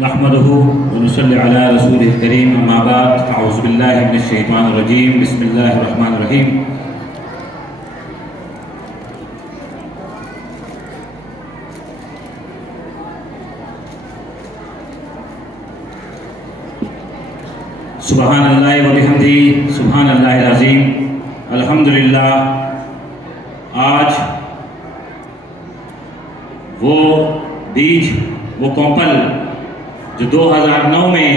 نحمده ونصلي على رسوله الكريم اما بعد اعوذ بالله من الشيطان الرجيم بسم الله الرحمن الرحيم سبحان اللہ وبحمدہ سبحان اللہ العظیم الحمدللہ۔ آج وہ بیج وہ کوپل جو 2009 میں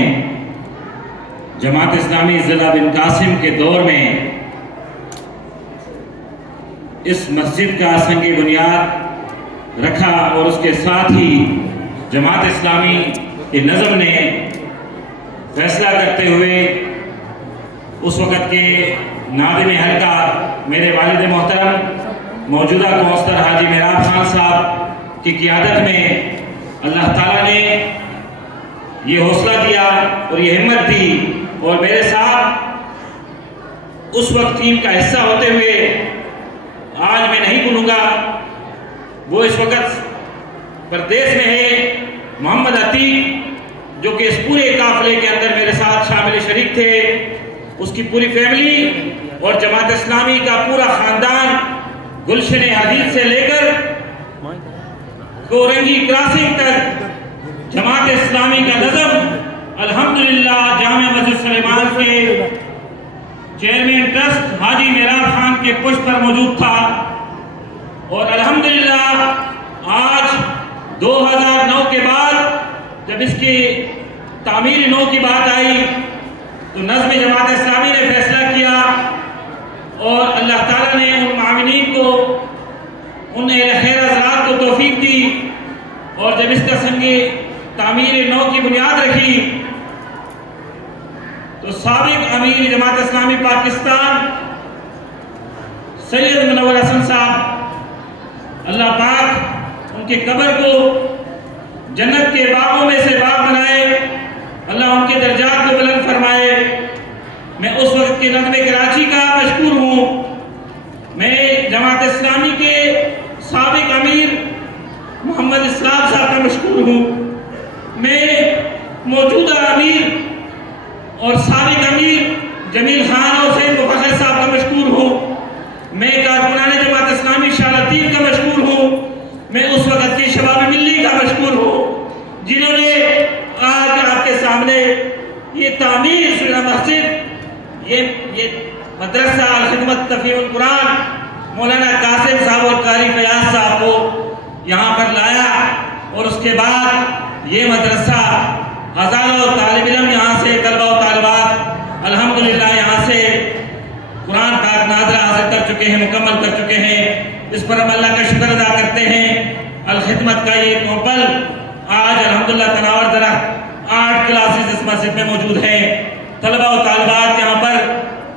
جماعت اسلامی ضلع بن قاسم کے دور میں اس مسجد کا سنگ بنیاد رکھا اور اس کے ساتھ ہی جماعت اسلامی کے نظم نے فیصلہ کرتے ہوئے اس وقت کے ناظم حلقہ میرے والد محترم موجودہ کونسلر حاجی میراب خان صاحب کی قیادت میں اللہ تعالیٰ نے یہ حوصلہ دیا اور یہ ہمت دی، اور میرے ساتھ اس وقت ٹیم کا حصہ ہوتے ہوئے آج میں نہیں بھولوں گا، وہ اس وقت پردیس میں ہے محمد عتیق، جو کہ اس پورے قافلے کے اندر میرے ساتھ شامل شریک تھے، اس کی پوری فیملی اور جماعت اسلامی کا پورا خاندان گلشن حدیث سے لے کر گورنگی کراسنگ تک جماعت اسلامی کا نظم الحمدللہ جامع مسجد سلیمان کے چیئرمین ٹرسٹ حاجی میراب خان کے پشت پر موجود تھا، اور الحمدللہ آج 2009 کے بعد جب اس کی تعمیر نو کی بات آئی تو نظم جماعت اسلامی نے فیصلہ کیا، اور اللہ تعالیٰ نے ان معاونین کو ان خیر حضرات کو توفیق دی، اور جب اس کا سنگ تعمیر نو کی بنیاد رکھی تو سابق امیر جماعت اسلامی پاکستان سید منور حسن صاحب اللہ پاک ان کے قبر کو جنت کے باغوں میں سے باغ بنائے، اللہ ان کے درجات کو بلند فرمائے۔ میں اس وقت کے نظم کراچی کا مشکور ہوں، میں جماعت اسلامی کے سابق امیر محمد اسلام صاحب کا مشکور ہوں، میں موجودہ امیر اور سابق امیر جمیل خان اور حسین مفخر صاحب کا مشکور ہوں، میں کارکنان جماعت اسلامی شاہ لطیف کا مشکور ہوں، میں اس وقت کی شباب ملی کا مشکور ہوں، جنہوں نے آج آپ کے سامنے یہ تعمیر شدہ مسجد، یہ مدرسہ الخدمت تفہیم القرآن مولانا قاسم صاحب اور قاری فیاض صاحب کو یہاں پر لایا، اور اس کے بعد یہ مدرسہ ہزاروں طالب علم یہاں سے طلبہ و طالبات الحمدللہ یہاں سے قرآن پاک نادرہ حاصل کر چکے ہیں، مکمل کر چکے ہیں۔ اس پر ہم اللہ کا شکر ادا کرتے ہیں۔ الخدمت کا یہ کوپل آج الحمدللہ تناور درخت 8 کلاسز اس مسجد میں موجود ہیں، طلبہ و طالبات یہاں پر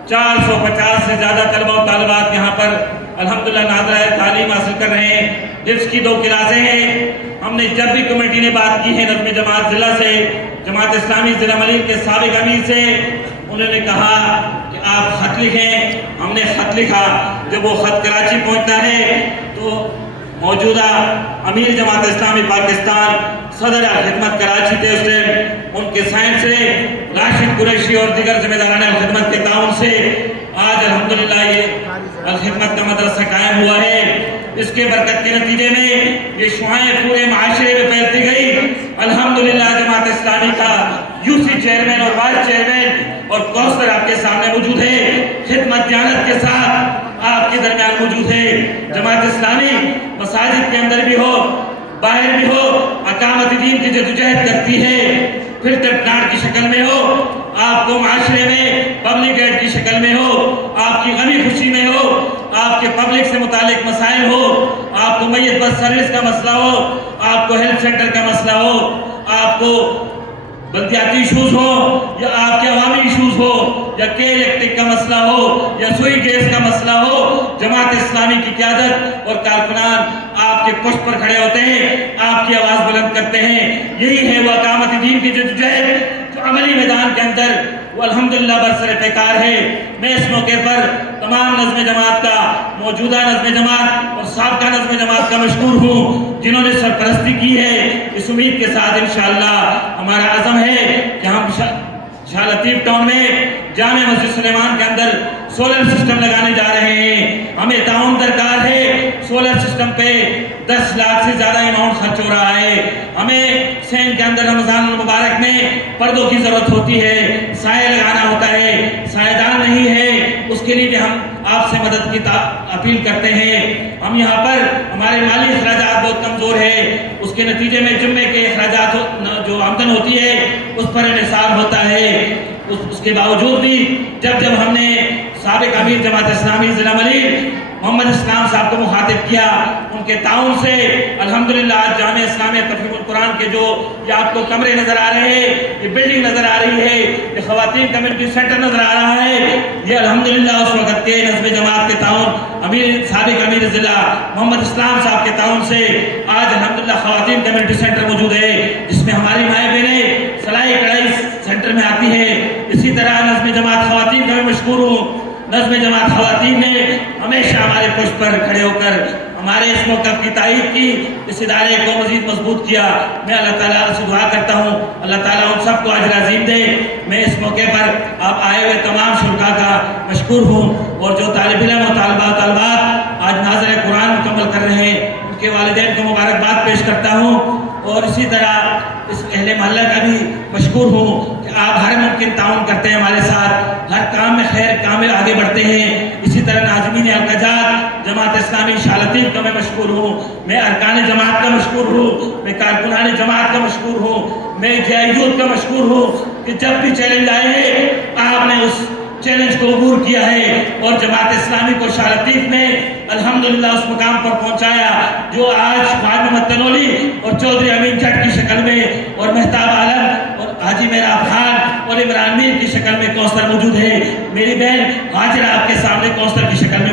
450 سے زیادہ طلبہ و طالبات یہاں پر الحمدللہ نادرہ تعلیم حاصل کر رہے ہیں۔ حفظ کی 2 کلاسیں ہیں۔ ہم نے جب بھی کمیٹی نے بات کی ہے نظم جماعت ضلع سے، جماعت اسلامی ضلع ملیر کے سابق امیر سے، انہوں نے کہا کہ آپ خط لکھیں، ہم نے خط لکھا۔ جب وہ خط کراچی پہنچتا ہے تو موجودہ امیر جماعت اسلامی پاکستان صدر خدمت کراچی تھے اس ٹائم، ان کے سائن سے راشد قریشی اور دیگر ذمہ داران الخدمت کے تعاون سے آج الحمدللہ یہ الخدمت کا مدرسہ قائم ہوا ہے۔ اس کے برکت کے نتیجے میں یہ شعائیں پورے معاشرے میں پھیلتی گئی۔ الحمدللہ جماعت اسلامی کا یوسی چیئرمین اور وائس چیئرمین اور کونسلر آپ کے سامنے موجود ہے، خدمت دیانت کے ساتھ آپ کے درمیان موجود ہے۔ جماعت اسلامی مساجد کے اندر بھی ہو، باہر بھی ہو، اقامت دین کی جدوجہد کرتی ہے، پھر ٹرکٹار کی شکل میں ہو، آپ کو معاشرے میں پبلک ایڈ کی شکل میں ہو، آپ کی غمی خوشی میں ہو، آپ کے پبلک سے متعلق مسائل ہو، آپ کو میت بس سروس کا مسئلہ ہو، آپ کو ہیلتھ سینٹر کا مسئلہ ہو، آپ کو بلدیاتی ایشوز ہو، یا آپ کے عوامی ایشوز ہو، یا کے الیکٹرک کا مسئلہ ہو، یا سوئی گیس کا مسئلہ ہو، جماعت اسلامی کی قیادت اور کارکنان آپ کے پشت پر کھڑے ہوتے ہیں، آپ کی آواز بلند کرتے ہیں۔ یہی ہے وہ اقامت دین کی جدوجہد جو عملی میدان کے اندر وہ الحمدللہ برسر پیکار ہے۔ میں اس موقع پر تمام نظم جماعت کا، موجودہ نظم جماعت اور سابقہ نظم جماعت کا مشکور ہوں جنہوں نے سرپرستی کی ہے۔ اس امید کے ساتھ انشاءاللہ ہمارا عزم ہے کہ ہم شاہ لطیف ٹاؤن میں جامع مسجد سلیمان کے اندر سولر سسٹم لگانے جا رہے ہیں۔ ہمیں تعاون درکار ہے۔ سولر سسٹم پہ 10 لاکھ سے زیادہ اماؤنٹ خرچ ہو رہا ہے۔ ہمیں سین کے اندر رمضان المبارک میں پردوں کی ضرورت ہوتی ہے، سائے لگانا ہوتا ہے، سائے دان نہیں ہے، اس کے لیے بھی ہم آپ سے مدد کی اپیل کرتے ہیں۔ ہم یہاں پر ہمارے مالی اخراجات بہت کمزور ہے، اس کے نتیجے میں جمعے کے اخراجات جو آمدن ہوتی ہے اس پر انحصار ہوتا ہے۔ اس کے باوجود بھی جب ہم نے سابق امیر جماعت اسلامی ضلع ملیر محمد اسلام صاحب کو مخاطب کیا، ان کے تعاون سے الحمدللہ آج جامع اسلامیہ تفہیم القرآن کے جو یہ آپ کو کمرے نظر آ رہے ہیں، یہ بلڈنگ نظر آ رہی ہے، یہ خواتین کمیونٹی سینٹر نظر آ رہا ہے، یہ الحمدللہ اس وقت کے نظم جماعت کے تعاون سابق امیر ضلع محمد اسلام صاحب کے تعاون سے آج الحمدللہ خواتین کمیونٹی سینٹر موجود ہے، جس میں ہماری مائیں بہنیں سلائی کڑھائی سینٹر میں آتی ہے۔ اسی طرح نظم جماعت خواتین کا میں مشکور ہوں۔ نظم جماعت خواتین نے ہمیشہ ہمارے پشت پر کھڑے ہو کر ہمارے اس موقف کی تائید کی، اس ادارے کو مزید مضبوط کیا۔ میں اللہ تعالیٰ سے دعا کرتا ہوں اللہ تعالیٰ ان سب کو اجر عظیم دے۔ میں اس موقع پر آپ آئے ہوئے تمام شرکاء کا مشکور ہوں، اور جو طالب علم و طالبات آج ناظر قرآن مکمل کر رہے ہیں ان کے والدین کو مبارکباد پیش کرتا ہوں، اور اسی طرح اس اہل محلہ کا بھی مشکور ہوں کہ آپ ہر ممکن تعاون کرتے ہیں ہمارے ساتھ، ہر کام میں خیر کام میں آگے بڑھتے ہیں۔ اسی طرح ناظمین القجات جماعت اسلامی شاہ لطیف کا میں مشکور ہوں، میں ارکان جماعت کا مشکور ہوں، میں کارکنان جماعت کا مشکور ہوں، میں جائیوت کا مشکور ہوں کہ جب بھی چیلنج آئے ہیں آپ نے اس چیلنج کو عبور کیا ہے اور جماعت اسلامی کو شاہ لطیف میں الحمدللہ اس مقام پر پہنچایا جو آج خواجہ محمد تنولی اور چودھری امین جٹ کی شکل میں اور مہتاب عالم اور حاجی میراب خان اور عمران میر کی شکل میں کوثر موجود ہے۔ میری بہن ہاجرہ آپ کے سامنے کوثر کی شکل میں